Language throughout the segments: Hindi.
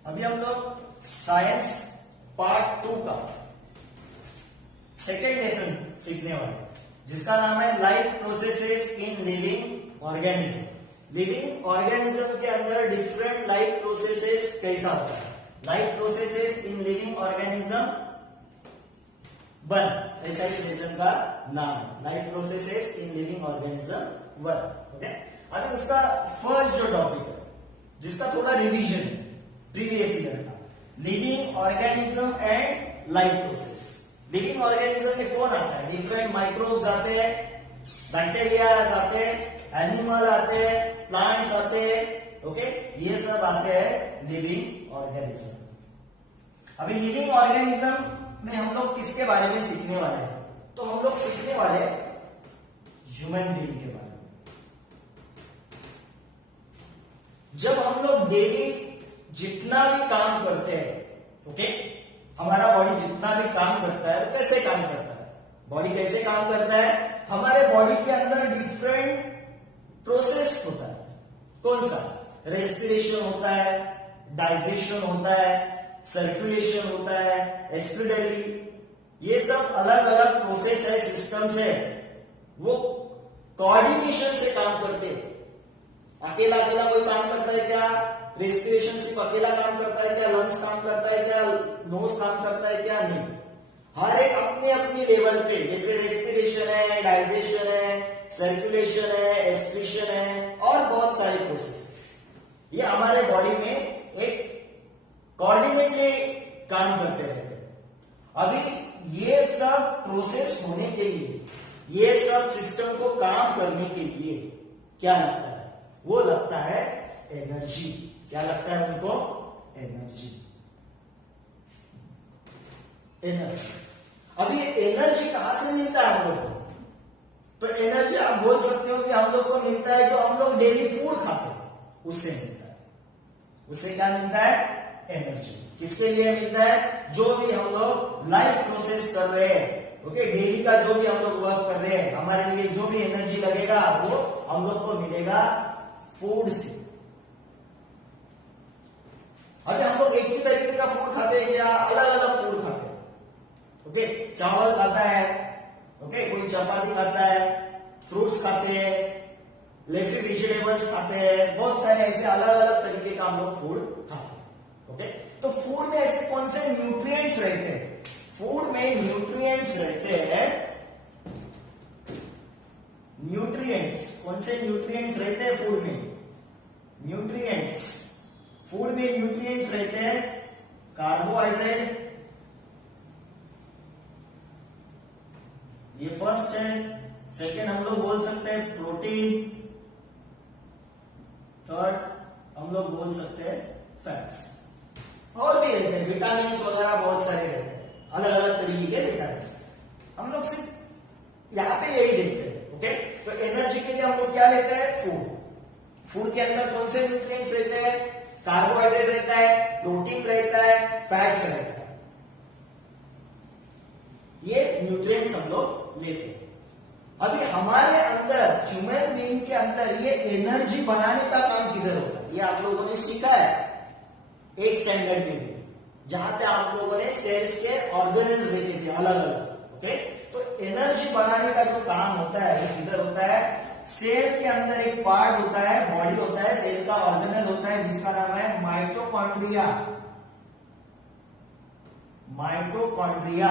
अभी हम लोग साइंस पार्ट 2 का सेकेंड लेसन सीखने वाले हैं, जिसका नाम है life processes in living organism. Living organism के अंदर डिफरेंट लाइफ प्रोसेसेस कैसा होता है, life processes in living organism 1, ऐसा इस लेसन का नाम है, life processes in living organism 1। Okay, अभी उसका फर्स्ट जो टॉपिक है, जिसका थोड़ा रिवीजन है प्रीवियस ईयर का, living organism and life process. Living organism में कौन आता है, डिफरेंट माइक्रोब्स आते हैं, बैक्टीरिया आते हैं, एनिमल आते हैं, प्लांट्स आते हैं। ओके, ये सब आते हैं लिविंग ऑर्गेनिज्म। अभी लिविंग ऑर्गेनिज्म में हम लोग किसके बारे में सीखने वाले हैं, तो हम लोग सीखने वाले ह्यूमन बीइंग के बारे में। जब हम लोग डेली जितना भी काम करते हैं, ओके, हमारा बॉडी जितना भी काम करता है वो कैसे काम करता है, बॉडी कैसे काम करता है, हमारे बॉडी के अंदर डिफरेंट प्रोसेस होता है। कौन सा, रेस्पिरेशन होता है, डाइजेशन होता है, सर्कुलेशन होता है, एक्सक्रीटरी, ये सब अलग अलग प्रोसेस है, सिस्टम्स है, वो कोऑर्डिनेशन से काम करते हैं। अकेला अकेला कोई काम करता है क्या, रेस्पिरेशन सिर्फ अकेला काम करता है क्या, लंग्स काम करता है क्या, नोज काम करता है क्या, नहीं। हर एक अपने अपनी लेवल पे, जैसे रेस्पिरेशन है, डाइजेशन है, सर्कुलेशन है, एक्सक्रीशन है, और बहुत सारे प्रोसेस, ये हमारे बॉडी में एक कोऑर्डिनेटली काम करते रहते हैं। अभी ये सब प्रोसेस होने के लिए, ये सब सिस्टम को काम करने के लिए क्या लगता है, वो लगता है एनर्जी। क्या लगता है उनको, एनर्जी। एनर्जी, अभी एनर्जी कहां से मिलता है हम लोग को, तो एनर्जी आप बोल सकते हो कि हम लोग को मिलता है जो हम लोग डेली फूड खाते हैं, उससे मिलता है। उससे क्या मिलता है, एनर्जी। किसके लिए मिलता है, जो भी हम लोग लाइफ प्रोसेस कर रहे हैं, ओके, डेली का जो भी हम लोग वर्क कर रहे हैं, हमारे लिए जो भी एनर्जी लगेगा वो हम लोग को मिलेगा फूड से। अभी हम लोग एक ही तरीके का फूड खाते हैं क्या, अलग अलग फूड खाते हैं। ओके, चावल खाता है, ओके, कोई चपाती खाता है, फ्रूट्स खाते हैं, लीफी वेजिटेबल्स खाते हैं, बहुत सारे ऐसे अलग अलग तरीके का हम लोग फूड खाते हैं। ओके, तो फूड में ऐसे कौन से न्यूट्रिएंट्स रहते हैं, फूड में न्यूट्रिएंट्स रहते हैं, न्यूट्रिएंट्स, कौन से न्यूट्रिएंट्स रहते हैं फूड में, न्यूट्रिएंट्स, फूड में न्यूट्रिएंट्स रहते हैं, कार्बोहाइड्रेट, ये फर्स्ट है। सेकेंड हम लोग बोल सकते हैं प्रोटीन, थर्ड हम लोग बोल सकते हैं फैट्स, और भी रहते हैं विटामिन वगैरह, बहुत सारे रहते हैं, अलग अलग तरीके के विटामिन। हम लोग सिर्फ यहां पे यही देखते हैं। ओके, तो एनर्जी के लिए हम लोग क्या लेते हैं, फूड। फूड के अंदर कौन से न्यूट्रिएंट्स रहते हैं, कार्बोहाइड्रेट रहता है, प्रोटीन रहता है, फैट्स रहता है, ये न्यूट्रिएंट्स हम लोग लेते हैं। अभी हमारे अंदर, ह्यूमन बीइंग के अंदर, ये एनर्जी बनाने का काम किधर होता है, ये आप लोगों ने सीखा है 8th स्टैंडर्ड में, जहां पे आप लोगों ने सेल्स के ऑर्गेनेल्स देखे थे अलग अलग। ओके, तो एनर्जी बनाने का जो काम होता है वो किधर होता है, सेल के अंदर एक पार्ट होता है, बॉडी होता है, सेल का ऑर्गेनल होता है, जिसका नाम है माइटोकॉन्ड्रिया। माइटोकॉन्ड्रिया,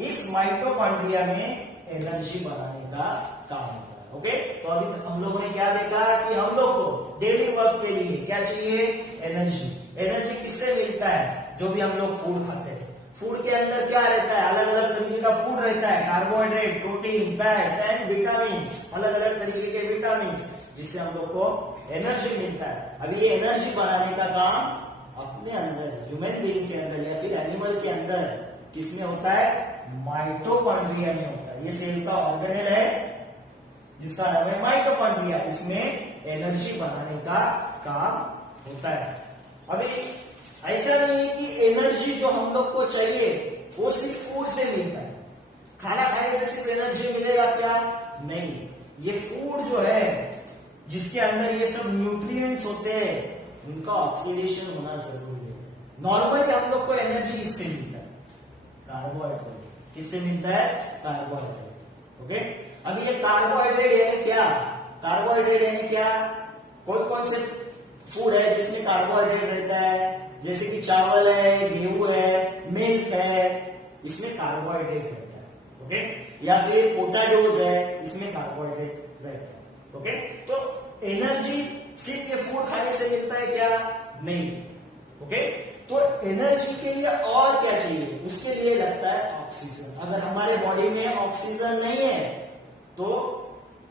इस माइटोकॉन्ड्रिया में एनर्जी बनाने का काम होता है। ओके, तो अभी हम लोगों ने क्या देखा कि हम लोग को डेली वर्क के लिए क्या चाहिए, एनर्जी। एनर्जी किससे मिलता है, जो भी हम लोग फूड खाते हैं। फूड के अंदर क्या रहता है, अलग अलग तरीके का फूड रहता है, carbohydrate, protein, fats and vitamin, अलग अलग तरीके के विटामिन, जिससे हम लोग को एनर्जी मिलता है। अभी ये एनर्जी बनाने का काम अपने अंदर, ह्यूमन बीइंग के अंदर या फिर एनिमल के अंदर किसमें होता है, माइटोकॉन्ड्रिया में होता है। ये सेल का ऑर्गेनेल है जिसका नाम है माइटोकॉन्ड्रिया, इसमें एनर्जी बनाने का काम होता है। अभी ऐसा नहीं है कि एनर्जी जो हम लोग को चाहिए वो सिर्फ फूड से मिलता है, खाना खाने से सिर्फ एनर्जी मिलेगा क्या, नहीं। ये फूड जो है जिसके अंदर ये सब न्यूट्रिएंट्स होते हैं, उनका ऑक्सीडेशन होना जरूरी है। नॉर्मली हम लोग को एनर्जी किससे मिलता है? कार्बोहाइड्रेट। किससे मिलता है? कार्बोहाइड्रेट। ओके, अभी ये कार्बोहाइड्रेट यानी क्या? कार्बोहाइड्रेट यानी क्या? कौन कौन से फूड है जिसमें कार्बोहाइड्रेट रहता है? जैसे कि चावल है, गेहूं है, मिल्क है, इसमें कार्बोहाइड्रेट रहता है। ओके, या फिर पोटैटोज है, इसमें कार्बोहाइड्रेट रहता है। ओके, तो एनर्जी सिर्फ ये फूड खाने से मिलता है क्या? नहीं। ओके, तो एनर्जी के लिए और क्या चाहिए? उसके लिए लगता है ऑक्सीजन। अगर हमारे बॉडी में ऑक्सीजन नहीं है, तो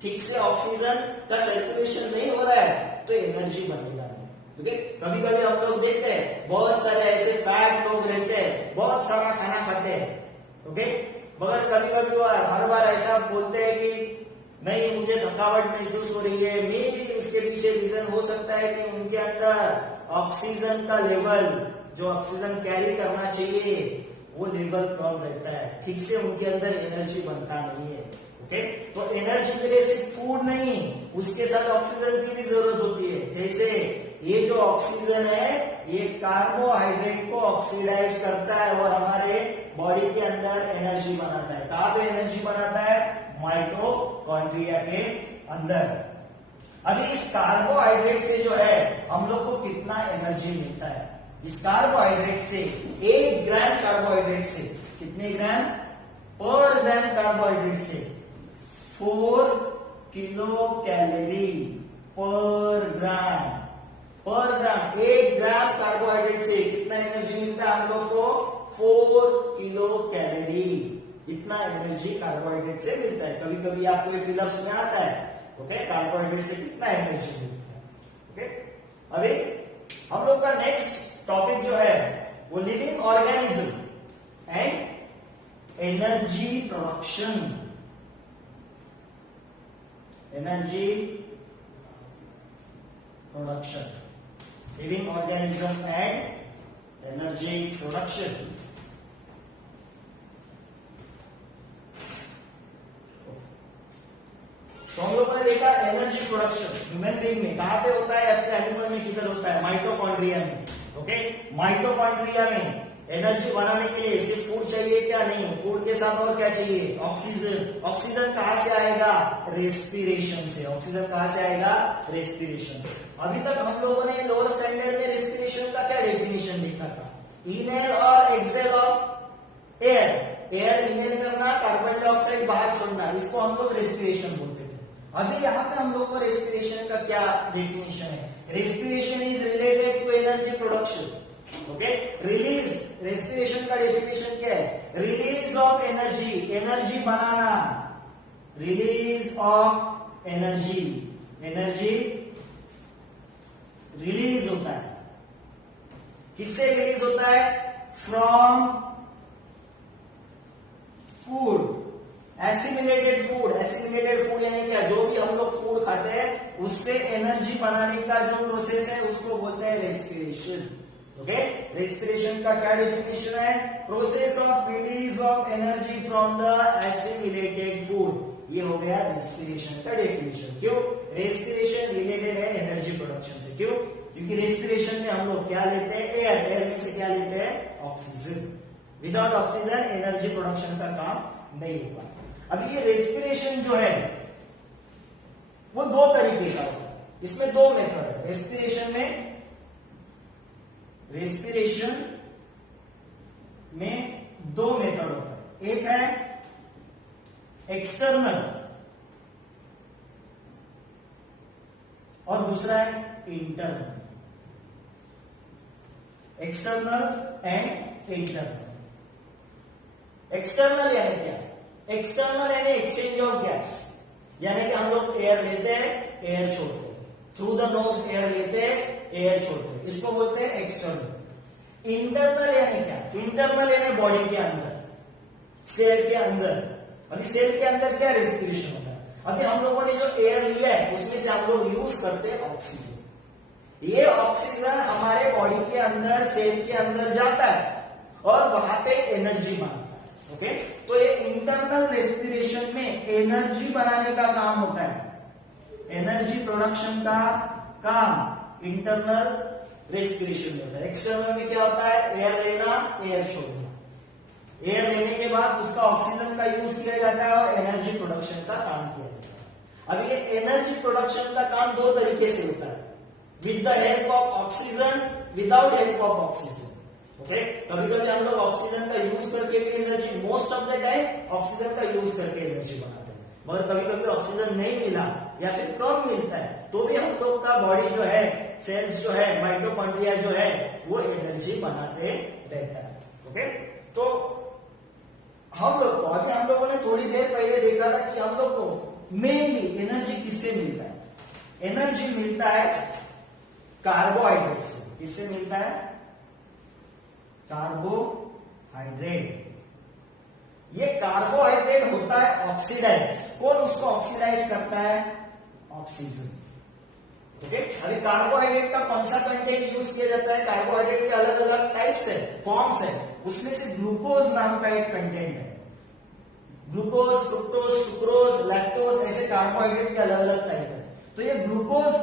ठीक से ऑक्सीजन का सर्कुलेशन नहीं हो रहा है, तो एनर्जी बनेगा नहीं। ओके, कभी कभी हम लोग देखते हैं बहुत सारे ऐसे फैट लोग रहते हैं, बहुत सारा खाना खाते हैं। ओके, मगर कभी कभी वो हर बार ऐसा बोलते हैं कि नहीं, मुझे थकावट महसूस हो रही है। मे भी उसके पीछे रीजन हो सकता है कि उनके अंदर ऑक्सीजन का लेवल, जो ऑक्सीजन कैरी करना चाहिए, वो लेवल कम रहता है, ठीक से उनके अंदर एनर्जी बनता नहीं है। ओके, तो एनर्जी के लिए सिर्फ फूड नहीं, उसके साथ ऑक्सीजन की भी जरूरत होती है। कैसे? ये जो ऑक्सीजन है, ये कार्बोहाइड्रेट को ऑक्सीडाइज करता है और हमारे बॉडी के अंदर एनर्जी बनाता है। कहां पे एनर्जी बनाता है? माइटोकॉन्ड्रिया के अंदर। अभी इस कार्बोहाइड्रेट से जो है हम लोग को कितना एनर्जी मिलता है? इस कार्बोहाइड्रेट से 1 ग्राम कार्बोहाइड्रेट से कितने ग्राम? पर ग्राम कार्बोहाइड्रेट से 4 किलो कैलोरी पर ग्राम। पर ग्राम 1 ग्राम कार्बोहाइड्रेट से कितना एनर्जी मिलता है हम लोग को? 4 किलो कैलोरी। इतना एनर्जी कार्बोहाइड्रेट से मिलता है। कभी कभी आपको ये फिलअप्स में आता है। ओके, कार्बोहाइड्रेट से कितना एनर्जी मिलता है। ओके, अभी हम लोग का नेक्स्ट टॉपिक जो है वो living organism and energy production. Energy production, living organism and energy production. तो हम लोगों ने देखा एनर्जी प्रोडक्शन ह्यूमन बीइंग में कहां पे होता है, या फिर एनिमल में किधर होता है? माइटोकॉन्ड्रिया में। ओके, माइटोकॉन्ड्रिया में एनर्जी बनाने के लिए सिर्फ फूड चाहिए क्या? नहीं, फूड के साथ और क्या चाहिए? ऑक्सीजन। ऑक्सीजन कहां से आएगा? रेस्पिरेशन से। ऑक्सीजन कहां से आएगा? रेस्पिरेशन। अभी तक हम लोगों ने लोअर स्टैंडर्ड में रेस्पिरेशन का क्या डेफिनेशन देखा था? इनहेल और exhale of air. Air inhale करना, कार्बन डाइऑक्साइड बाहर छोड़ना, इसको हम लोग रेस्पिरेशन बोलते थे। अभी यहाँ पे हम लोग को रेस्पिरेशन का क्या डेफिनेशन है? Respiration is related to energy production. Okay, release, respiration का डेफिनेशन क्या है? रिलीज ऑफ एनर्जी, एनर्जी बनाना, release of energy, energy release होता है। किससे रिलीज होता है? From food, assimilated food. Assimilated food यानी क्या? जो भी हम लोग फूड खाते हैं उससे एनर्जी बनाने का जो प्रोसेस है उसको बोलते हैं रेस्पिरेशन। ओके, रेस्पिरेशन का क्या डेफिनेशन है? Process of release of energy from the assimilated food. ये हो गया रेस्पिरेशन का डेफिनेशन। क्यों? रेस्पिरेशन रिलेटेड है एनर्जी प्रोडक्शन से। क्यों? क्योंकि रेस्पिरेशन में हम लोग क्या लेते हैं? एयर। एयर में से क्या लेते हैं? Oxygen. Without oxygen energy production का काम नहीं होगा। अभी ये रेस्पिरेशन जो है वो 2 तरीके का होता है। इसमें 2 मेथड है रेस्पिरेशन में। रेस्पिरेशन में 2 मेथड होता है। एक है एक्सटर्नल और दूसरा है internal. External and internal. External यानी क्या? एक्सटर्नल यानी एक्सचेंज ऑफ गैस, यानी कि हम लोग एयर लेते हैं, एयर छोड़ते हैं, थ्रू द नोज एयर लेते हैं, एयर छोड़ते हैं, इसको बोलते हैं एक्सटर्नल। इंटरनल यानी क्या? इंटरनल यानी बॉडी के अंदर, सेल के अंदर। अभी सेल के अंदर क्या रेस्पिरेशन होता है? अभी हम लोगों ने जो एयर लिया है उसमें से हम लोग यूज करते हैं ऑक्सीजन। ये ऑक्सीजन हमारे बॉडी के अंदर, सेल के अंदर जाता है और वहां पे एनर्जी बनता है। ओके, तो ये इंटरनल रेस्पिरेशन में एनर्जी बनाने का काम होता है। एनर्जी प्रोडक्शन का काम इंटरनल रेस्पिरेशन होता है। एक्सटर्नल में क्या होता है, एयर लेना, एयर छोड़ना। एयर लेने के बाद उसका ऑक्सीजन का यूज किया जाता है और एनर्जी प्रोडक्शन का काम किया जाता है। अब ये एनर्जी प्रोडक्शन का काम दो तरीके से होता है, with the help of oxygen, without help of oxygen. Okay, कभी कभी हम लोग ऑक्सीजन का यूज करके भी energy, most of the time oxygen का यूज करके एनर्जी बनाते हैं, मगर कभी कभी ऑक्सीजन नहीं मिला या फिर कम मिलता है तो भी हम लोग का बॉडी जो है, सेल्स जो है, माइटोकॉन्ड्रिया जो है, वो एनर्जी बनाते रहता है। ओके, तो हम लोग को, अभी हम लोगों ने थोड़ी देर पहले देखा था कि हम लोग को मेनली एनर्जी किससे मिलता है। एनर्जी मिलता है कार्बोहाइड्रेट से। किससे मिलता है, कार्बोहाइड्रेट। ये कार्बोहाइड्रेट होता है ऑक्सीडाइज। कौन उसको ऑक्सीडाइज करता है, ऑक्सीजन। ओके, अभी कार्बोहाइड्रेट का कौन सा कंटेंट यूज किया जाता है, कार्बोहाइड्रेट के अलग अलग टाइप्स है, फॉर्म्स है, उसमें से ग्लूकोज नाम का एक कंटेंट है। ग्लूकोज, फ्रुक्टोज, सुक्रोज, लैक्टोज, ऐसे कार्बोहाइड्रेट के अलग अलग टाइप है। तो ये ग्लूकोज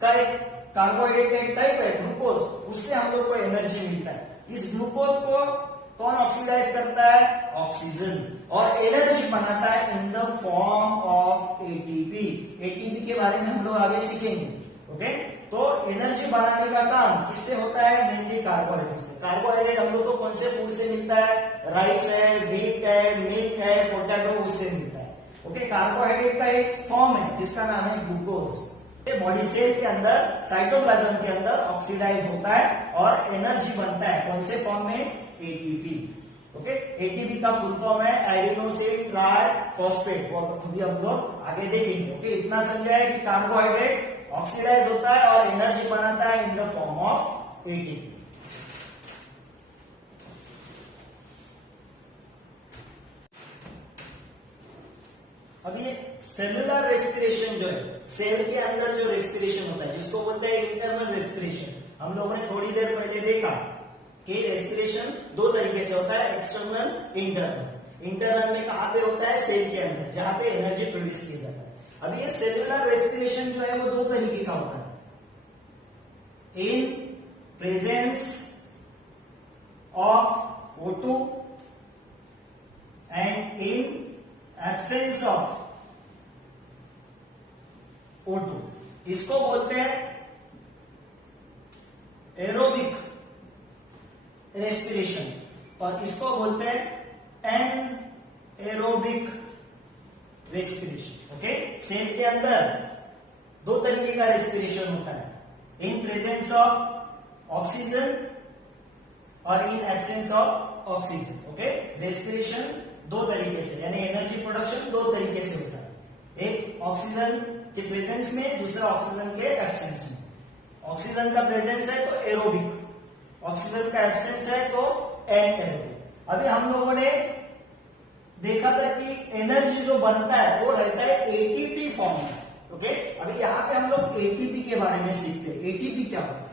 का एक कार्बोहाइड्रेट का एक टाइप है ग्लूकोज, उससे हम लोग को एनर्जी मिलता है। इस ग्लूकोज को कौन ऑक्सीडाइज करता है, ऑक्सीजन, और एनर्जी बनाता है in the form of ATP. ATP के बारे में हम लोग आगे सीखेंगे। ओके, तो एनर्जी बनाने का काम किससे होता है, मेनली कार्बोहाइड्रेट से। कार्बोहाइड्रेट हम लोग को कौन से फूड से मिलता है, राइस है, व्हीट है, मिल्क है, पोटैटो, उससे मिलता है। ओके, कार्बोहाइड्रेट का एक फॉर्म है जिसका नाम है ग्लूकोज। बॉडी सेल के अंदर, साइटोप्लाज्म के अंदर ऑक्सीडाइज होता है और एनर्जी बनता है कौन से फॉर्म में, एटीपी। ओके, एटीपी का फुल फॉर्म है एडिनोसिन ट्राइफॉस्फेट, वो अभी हम लोग आगे देखेंगे। ओके, इतना समझा है कि कार्बोहाइड्रेट ऑक्सीडाइज होता है और एनर्जी बनाता है in the form of ATP. अब ये सेलुलर रेस्पिरेशन जो है, सेल के अंदर जो रेस्पिरेशन होता है, जिसको बोलते हैं इंटरनल रेस्पिरेशन, हम लोगों ने थोड़ी देर पहले देखा कि रेस्पिरेशन दो तरीके से होता है, एक्सटर्नल, इंटरनल। इंटरनल में कहां पे होता है, सेल के अंदर, जहां पे एनर्जी प्रोड्यूस की जाता है। अब ये सेलुलर रेस्पिरेशन जो है वो दो तरीके का होता है, in presence of O2 and in absence of O2। इसको बोलते हैं एरोबिक रेस्पिरेशन और इसको बोलते हैं एनएरोबिक रेस्पिरेशन। ओके, सेल के अंदर दो तरीके का रेस्पिरेशन होता है, इन प्रेजेंस ऑफ ऑक्सीजन और in absence of oxygen. Okay, respiration दो तरीके से, यानी एनर्जी प्रोडक्शन दो तरीके से होता है, एक ऑक्सीजन के प्रेजेंस में, दूसरा ऑक्सीजन के एब्सेंस में। ऑक्सीजन का प्रेजेंस है तो एरोबिक, ऑक्सीजन का एब्सेंस है तो एनएरोबिक। अभी हम लोगों ने देखा था कि एनर्जी जो बनता है वो रहता है एटीपी फॉर्म में। ओके, अभी यहां पे हम लोग एटीपी के बारे में सीखते हैं। एटीपी क्या होता है,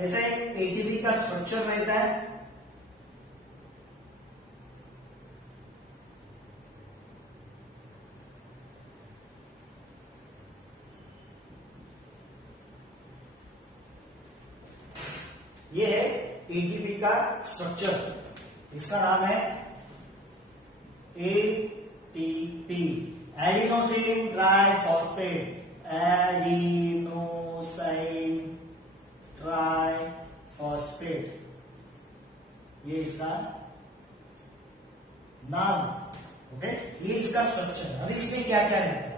ऐसा एक एटीपी का स्ट्रक्चर रहता है। ये है एटीपी का स्ट्रक्चर, इसका नाम है ATP, adenosine triphosphate, adenosine triphosphate, ये इसका नाम। ओके, ये इसका स्ट्रक्चर। अब इसमें क्या क्या रहता है,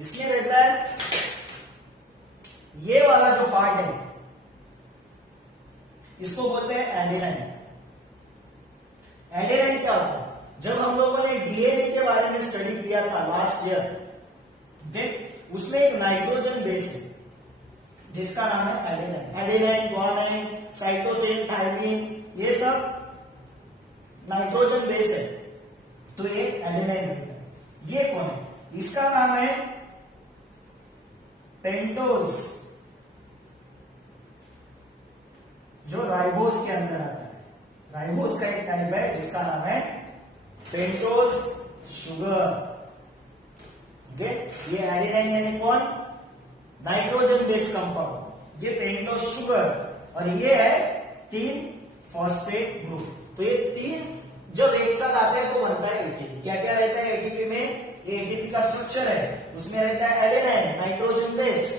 इसमें रहता है ये वाला जो पार्ट है, इसको बोलते हैं एडेनाइन। एडेनाइन क्या होता है, जब हम लोगों ने डीएनए के बारे में स्टडी किया था लास्ट ईयर, उसमें एक नाइट्रोजन बेस है जिसका नाम है adenine. Adenine, guanine, cytosine, thymine, ये सब नाइट्रोजन बेस है, तो ये एडेनाइन रहता है। ये कौन है, इसका नाम है पेंटोज, जो राइबोज के अंदर आता है। राइबोज का एक टाइप है जिसका नाम है पेंटोज शुगर। ये एडेनाइन यानी कौन, नाइट्रोजन बेस कंपाउंड, ये पेंटोस शुगर, और ये है 3 फॉस्फेट ग्रुप। तो ये 3 जब एक साथ आते हैं तो बनता है एटीपी। क्या क्या रहता है एटीपी में? एटीपी का स्ट्रक्चर है, उसमें रहता है एडेनाइन, नाइट्रोजन बेस,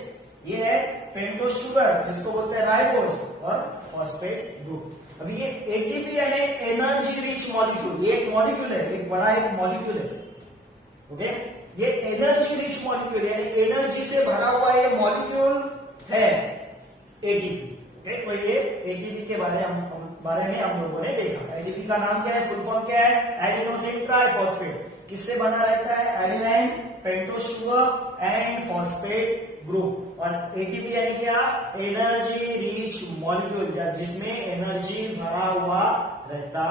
ये है पेंटोस शुगर जिसको बोलते हैं राइबोस, और फॉस्फेट ग्रुप। अभी ये एटीपी यानी एनर्जी रिच मॉलिक्यूल, ये एक मॉलिक्यूल है, एक बड़ा एक मॉलिक्यूल है, ओके। ये एनर्जी रिच मॉलिक्यूल यानी एनर्जी से भरा हुआ ये मॉलिक्यूल है एटीपी, ओके। तो ये एटीपी के बारे में हम लोगों ने देखा। एटीपी का नाम क्या है, फुल फॉर्म क्या है? Adenosine triphosphate. किससे बना रहता है? Adenine, pentose sugar and phosphate group. और एटीपी यानी क्या? एनर्जी रिच मॉलिक्यूल, जिसमें एनर्जी भरा हुआ रहता